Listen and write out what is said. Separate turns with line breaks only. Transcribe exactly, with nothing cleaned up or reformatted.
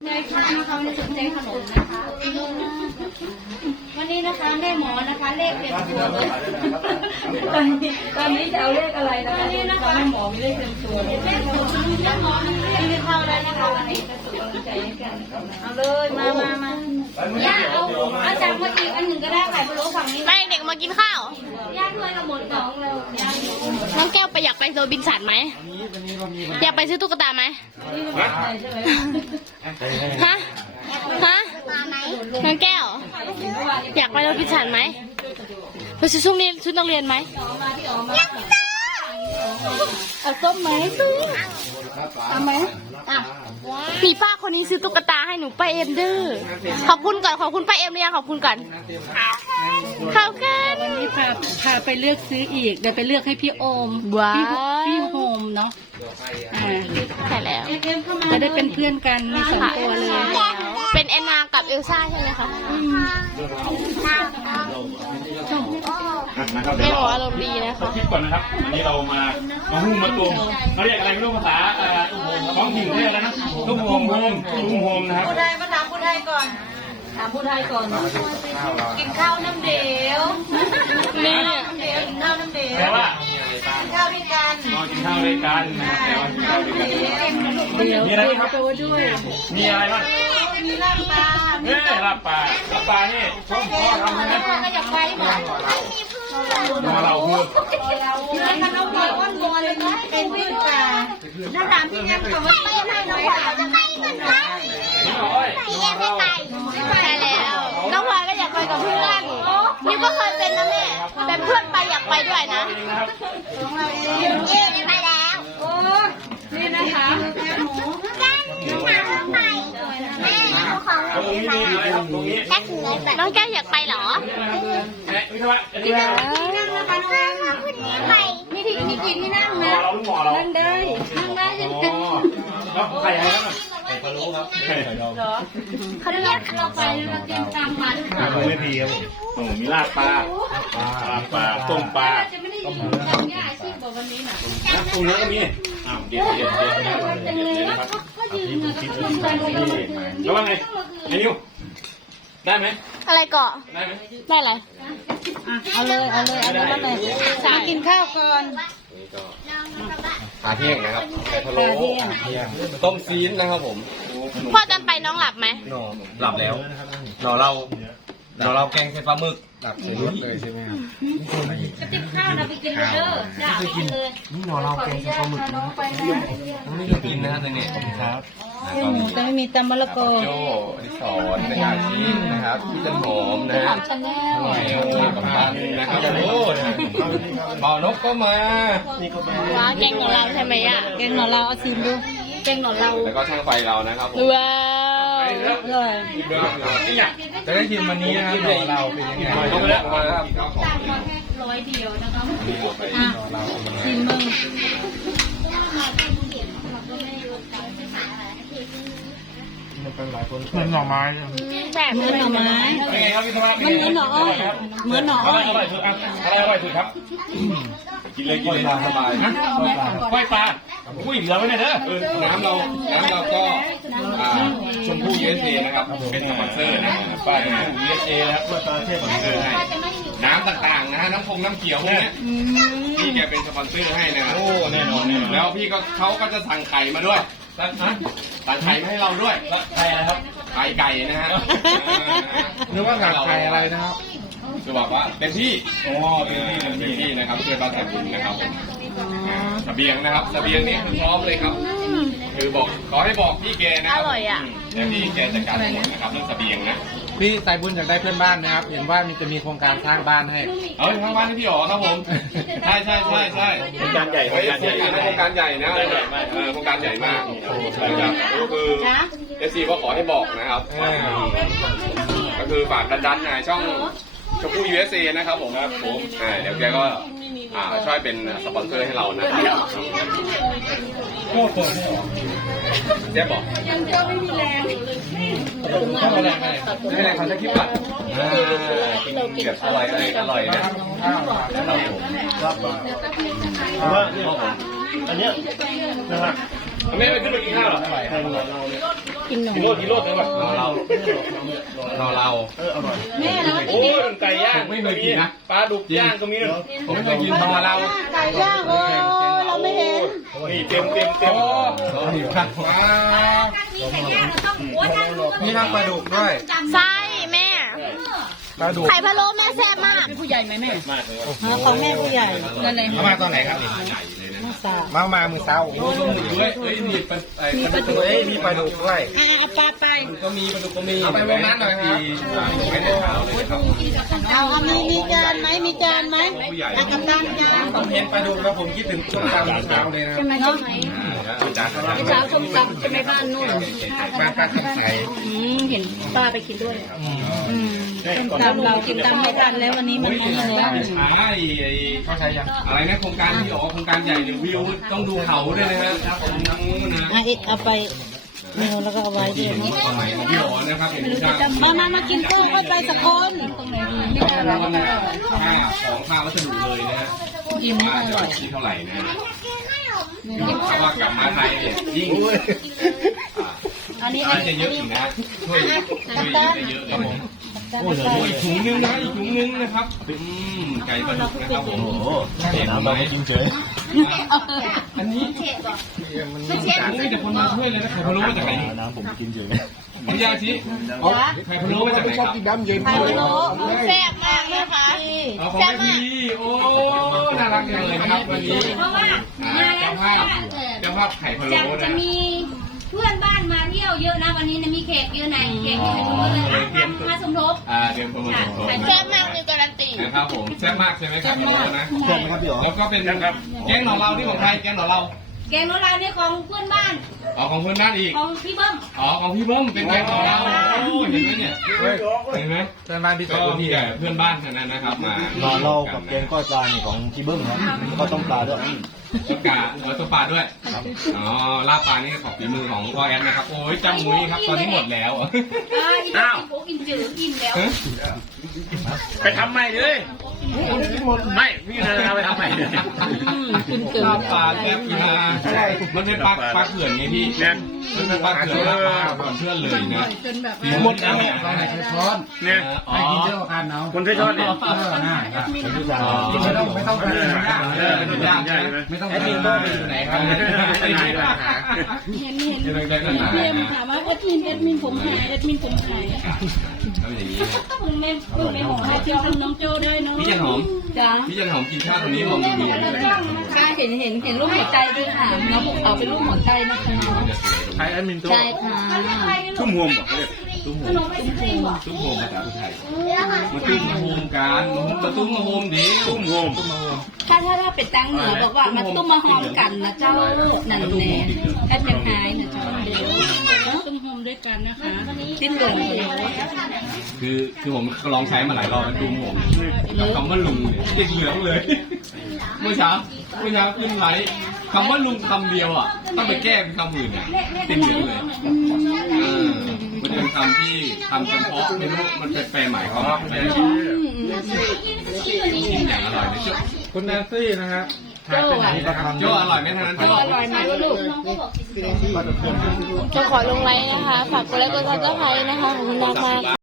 ใจค่ะนะคะไม่สนใจขนมนะคะวันนี้นะคะแม่หมอนะคะเลขเต็มตัวเลยตอนนี้ตอนนี้จะเอาเลขอะไรนะคะนี่นะคะแม่หมอมีเลขเต็มตัวเลยแม่หมอแม่หมอไม่เข้าได้นะคะวันนี้จะสุดกำลังใจให้กันเอาเลยมามามาย่าเอาเอาจับมาอีกอันหนึ่งก็ได้ไข่พะโล้ฝั่งนี้
ไม่เด็กมากินข้าว
ย่าถ้วยละหมดสองเลยย่า
น้องแก้วไปอยากไปโรบินสันไหมอยากไปซื้อตุ๊กตาไหมฮะฮะน้องแก้วอยากไปโรบินสันไหมไปซื้อชุดนี้ชุดนักเรียนไหมเอาส้มไหมตุ้ยเอาไหมอ่ะมีป้าคนนี้ซื้อตุ๊กตาให้หนูป้าเอ็มดื้อขอบคุณก่อนขอบคุณป้าเอ็มเลยยังขอบคุณก่อนขอบคุณ
วันนี้พาพาไปเลือกซื้ออีกเดี๋ยวไปเลือกให้พี่โอม
ว้า
พี่
ว
พี่โฮมเนาะอ่า
ใช่แล้ว
จะได้เป็นเพื่อนกันในสองตัวเลย
เป็นแอนนากับเอลซ่าใช่ไหมคะแม่หมออารมณ์ดีนะคะ
คิดก่อนนะครับวันนี้เรามามาหุ้มมาตุมเขาเรียกอะไรไม่รู้ภาษาท้องถิ่นเรียกอะไรนะตุ้มโฮมโฮมตุ้มโฮมนะครับ
ผู้ไทยมาถามผู้ไทยก่อนถามผู้ไทยก่อนกินข้าวน้ำเดียวนี่น้ำเดียวกินข้าวน้ำเดียว
แปลว่า
กินข้าวด้วยกัน
นอนกินข้าวด้วยกันนะครับแต่ว่ากินข้าวด้วยกัน
เดี๋ยว
มีอะไรครับ
ตัวด้วย
มีอะไรบ้าง
มีลาบปลา
เฮ้ยลาบปลาลาบปลานี่ชอบพ่อทำใช่ไหม
ก็อยากไปหมด
มาเราคือ
แล้วมันเอาไปอ้อนวอนเลยนะเป็นพืชป่าถ้าถามพี่แอมเขาว่าไม่ให้น้องขวัญเราจะไปเหมือนกัน
นี่น้อยเรา
ใช่แล้วน้องวายก็อยากไปกับเพื่อนนี่ก็เคยเป็นนะแม่เป็นเพื่อนไปอยากไปด้วยนะ
นะครับ
เย้ได้ไปแล้ว
โอ้นี่นะคะแม่หมู
ตรงนี้มีอะไรครับตรงนี้
น้องแก้วอยากไปเหรอ
เอ๊ะวิทยาอันนี้อะไร
นั่งนะคะน้องนี่ที่นี่กินที่นั่ง
หมอ
นะ
เราลูกหมอเรา
นั่งได้นั่งได้ใช่ไหม
อ๋อแล้วไข่อะไรครับไข่พะโล้ครับไข่พะโล้
เหรอเขาเรียกเราไปเรากินตามมัน
ไม่ดีครับโอ้มีลาบปลาลาบปลาต้มปลา
จะไม่ได้ยินอย่างนี้อาชีพบอกวันนี้น่ะ
แล้วตรงนี้ก็มีอ้าวเดี๋ยวเดี๋ยวเดี๋ยวเดี๋ยว
จังเลยว่าเขายืนนะเขาชมใจเขา
แล้วว่าไงไอ้นิวได้ไหม
อะไรเกาะ
ได้ไหม
ได้อะไร
เอาเลยเอาเลยเอาเลยมาเลยมากินข้าวก่อน
ขาเที่ยงนะครับไข่พะโล้ต้มซีนนะครับผม
พ่อตอนไปน้องหลับไหม
นอนหลับแล้วนอนเรานอนเราแกงเส้นปลาหมึกหลับสวยเลยใช่ไหมครับ
กระติบข้าวเราไปกินเลยเด้อจ้าไปกินเลย
นี่นอนเราแกงเส้นปลาหมึกนะครับไม่ได้กินนะฮะเนี่ยครับแล้วก็มี
จะไม่มีตำมะละกอ
โจ้อดิศรนะครับชีสนะครับพี่จันหอมนะฮะ
ชาแนล
โอ้กับตันนะครับโอ้นะเป่านกก็มา
ว้าแกงของเราใช่ไหมอ่ะ
แกงหน่อเราเอาชิมดูแกงหน่อเรา
แล้วก็ช่างไฟเรานะครับผม
ว้าว
เลย
จะได้ชิมวันนี้นะครับเราเป็นยังไงต้องไปแล้วมาครับ
จ้างมาแค่ร้อยเดียวนะคะอ่ะชิมมึง
เหมือนหน่อไม้
แซ่บ
เหมือนหน่อไม้
เป็นไงครับพี่ธนา
มันเหมือนหน่ออ้อยเหมือนหน่ออ้อย
อร่อยสุดอะไรอร่อยสุดครับกินเลยกินเลย
สบาย
กล้วยปลาอุ้ยเหลือไว้เนี่ยเด้อ
น้ำเราน้ำเราก็ชมพู่ ยู เอส เอ นะครับเป็นสปอนเซอร์นะป้าชมพู่ ยู เอส เอ นะครับเพื่อตาเทียบสปอนเซอร์ให้น้ำต่างๆนะฮะน้ำพงน้ำเขียวพวกนี้พี่แกเป็นสปอนเซอร์ให้นะครับ
โอ้แน่นอนแน่นอน
แล้วพี่ก็เขาก็จะสั่งไข่มาด้วยสั่งไข่มาให้เราด้วย
ใช่แล้วครับ
ไข่ไก่นะฮะ
นึกว่าสั่งไข่อะไรนะครับ
คือบอกว่าเต็มที่
โอ้เต็มที่เต็ม
เต็ม
ที่
ที่นะครับช่วยบ้านแต่บุญนะครับเสบียงนะครับเสบียงนี่คือพร้อมเลยครับ คือบอกขอให้บอกพี่แกนะค
อ
รับ
ร่อยอ่ะ
เดี๋ยวพี่แกจัดการหมดนะครับเรื่องเสบียงนะ
พี่สายบุญอยากได้เพื่อนบ้านนะครับ เห็นว่ามีจะมีโครงการสร้างบ้านให้
เอาทางบ้านให้พี่อ๋อครับผมใช่ใช่ใช่ใช่
โครงการใหญ่โค
โค
ร
รง ง
การ
การ
ให
ให
ญ่
ญ่นะโครงการใหญ่นะเออโครงการใหญ่มากนะครับก็คือเอฟซีก็ขอให้บอกนะครับก็คือฝากดันๆในช่องชมพู่ ยู เอส เอ นะครับผมครับผมอ่าเดี๋ยวแกก็อ่าช่วยเป็นสปอนเซอร์ให้เรานะครับ
โคตรเปิดให้ออก
เจ๊บอก
ยังเจ้าไม่มีแรง
ไม่ได้ไม่ได้ไม่ได้เขาจะคิดบัตรอ่ากินแบบอร่อยอะไรอร่อยนะ
ว่าอันเนี้ยนะฮะแม่ไปขึ้นมากินข้าวเหรอ
กินหน่อย
กินโลดกินโลดเลยว่ะเราเราเรา
แม่แล้ว
โอ้ยไก่ย่างไม่เคยกินนะปลาดุกย่างก็มีนะผมไม่เคยกินเราเรา
ไก่ย่างโอ้เราไม่เห็น
นี่เต็มเต็มเต็ม
หิวข้าว
มีทั้งปลาดุกด้วย
ไส้แม่
ปลาดุก
ไข่พะโล้แม่แซ่บมาก
ผู้ใหญ่ไหมแม่
มากเลย
ของแม่ผู้ใหญ่นั่นเลย
เอามาตอนไหนครับ มามามือเช้า
โอ้ยด้วยเอ้ยนี่ปลาไอ้ปลาดุก
เฮ้ยมีปลาดุกด้วย
อ่าปลาไป
ก็มีปลาดุกก็มี
เอาไปวงนั้นหน่อยครับ
ไม่ได้ขาวเลยครับ
เอาเอามีมีจานไหมมีจานไหม
ผู้ใหญ่
เอากับจานจาน
ผมเห็นปลาดุกแล้วผมคิดถึงส้มตำมือเช้าเลยนะ
ใช่ไหมเนาะ
จาน
เช้าส้มตำใช่ไหมบ้านนู่น
บ้านป้าคำใส
อืมเห็นป้าไปกินด้วยอืมส้มตำเรากินตำไม่ทันแล้ววันนี้มันไม่เหลือ
ไอ้ไอ้
เขาใช้ยัง
อะไรนะโครงการที่ออกโครงการใหญ่เนี่ยวิวต้องดูเขาด้วยนะฮะครับผมนะ
อ่ะเอาไปเมนูแล้วก็เอาไว้ด้วยเนาะ
สมัยของพี่อ๋อนะครับเห็นชาติ
มามามากินกุ้งก็ไปสักคนตรงไหนดี
ค่าของค่าวัสดุเลยนะฮะ
อิ่มไม่
ว่า
อ
จะ
ร่อย
คิดเท่าไหร่นะฮะถ้าว่ากลับมาไทยเนี่ยยิ่ง
อันนี้
น่าจะเยอะอีกนะช่วยช่วยได้เยอะเลยผมโอ้โหอีกถุงนึงนะอีกถุงนึงนะครับอืมไก่ปลาดุกนะครับผมเห็นไหมจริงเจ๋อันนี้ไม่มีแต่คนมาช่วยเลยนะไข่พะโล้มาจากไหนน้ำผมกินเจ๋พี่ยาชิไข่พะโล้มาจากไหนครับ
ไข่พะโล้
แซ่บมากนะคะ
เอาของแม่พีโอ้น่ารักจังเลยนะครับวันนี้เจ้าภาพเจ้าภาพไข่พะโล้
จะ
นะ
มีเพื่อนบ้านมาเที่ยวเยอะนะวันนี้นะมีแขกเยอะนะแขกเยอะเลยมาสมทบ
อ่าเดือนประมาณสอง
แซ่บมากเลยการันตี
นะครับผมแซ่บมากใช่ไหมครับพี่โอนะแซ่บครับพี่โอแล้วก็เป็นแกงหน่อเราที่ของใครแกงหน่อเรา
แกงโนราเนี่ยของเพื่อนบ้าน
อ๋อของเพื่อนบ้านอีก
ของพี่เบิ้ม
อ๋อของพี่เบิ้มเป็นแกงหน่อเราโอ้เห็นไหมเนี่ยเห็นไหม
เพื่อนบ้านพี่
ก็
สาว
มี
พี่
แต่เพื่อนบ้านเท่านั้นนะครับมา
หน่อเรากับแกงก้อยปลาเนี่ยของพี่เบิ้มครับก็ต้มปลาด้วย
ต้มกาหัวต้มปลาด้วยอ๋อลาบปลานี่ของฝีมือของพ่อแอดนะครับโอ้ยจำมุ้ยครับตอนนี้หมดแล้ว
อ้าวอิ่มจืดอิ่มแล้ว
ไปทำใหม่เลยไม่พี่นาเอาไปทำใหม่เลยลาบปลาแซ่บมามันเป็นปลาปลาเขื่อนไงพี่เนี่ยมันเป็นปลาเขื่อนลาบปลาก่อนเพื่อนเลยนะหมดแล้ว
เขาไหนคือช้อน
เนี่ยอ๋อ
ให้กินเยอะกว่ากันเนาะ
คนช่วยทอดเนี่ย
เออน่าครับ
อ๋อ
ไม่ต้องไม่ต้องไปเลยนะ
เออเป็นยากใช่ไหม
ไม่ต้อง
ไอ้
ไป
ทีม
เล
ก็
ย
ไปอยู่ไหนครับไม่ได้หา
เห็นเห็น
จะไปได้กันไหน
เพียมถามว่าแอดมินแอดมินผมหายแอดมินผมหาย
ทำอย่างนี้
เพิ่งแม่เพิ่งแม่หอม
มาเที่ยวคุณน้องโจ้ด้วยเนาะ
พี่จันหอม
จ้า
พี่จันหอมกินข้าวตรงนี้มองดูดีเลย
ใช่เห็นเห็นเห็นรูปหัวใจด้วยค่ะน้องภูเขาเป็นรูปหัวใจนะคะ
ไทยแอดมินตัว
ใช่ค่ะ
ทุ่มโฮมบอกเขาเรียกทุ่มโฮ
ข
ม
นมไอศครีมเหรอ
ตุ้มโฮมภาษาไทยมาตุ้มมาโฮมกันมาตุ้มมาโฮมดิตุ้มโฮม
ถ้าถ้าถ้าเป็นตังเหนือบอกว่ามาตุ้มมาหอมกันนะเจ้านั่นแน่แอดยังหายนะเจ้าเดี๋ยวตุ้มหอมด้วยกันนะคะติ้นเหลืองเดียว
คือคือผมลองใช้มาหลายรอบแล้วตุ้มโฮมกับคำว่าลุงเนี่ยติดเหลืองเลยเมื่อเช้าเมื่อเช้าขึ้นไลฟ์คำว่าลุงคำเดียวอ่ะต้องไปแก้เป็นคำอื่นเนี่ยติดเหลืองเลยเออมันเป็นคำที่คำเฉพาะไม่รู้มันเป็นแปลหมายความว่าอะไรกินอย่างอร่อยเลยจ้ะ
คุณแนนซี่นะครับหายไปไหนนะครับ
โจ้อร่อยไหมทางนั้นโจ้
อร่อยไหมวะลูก
จะขอลงไลน์นะคะ ฝากกดไลค์กดซับสไครต์นะคะขอบคุณนะคะ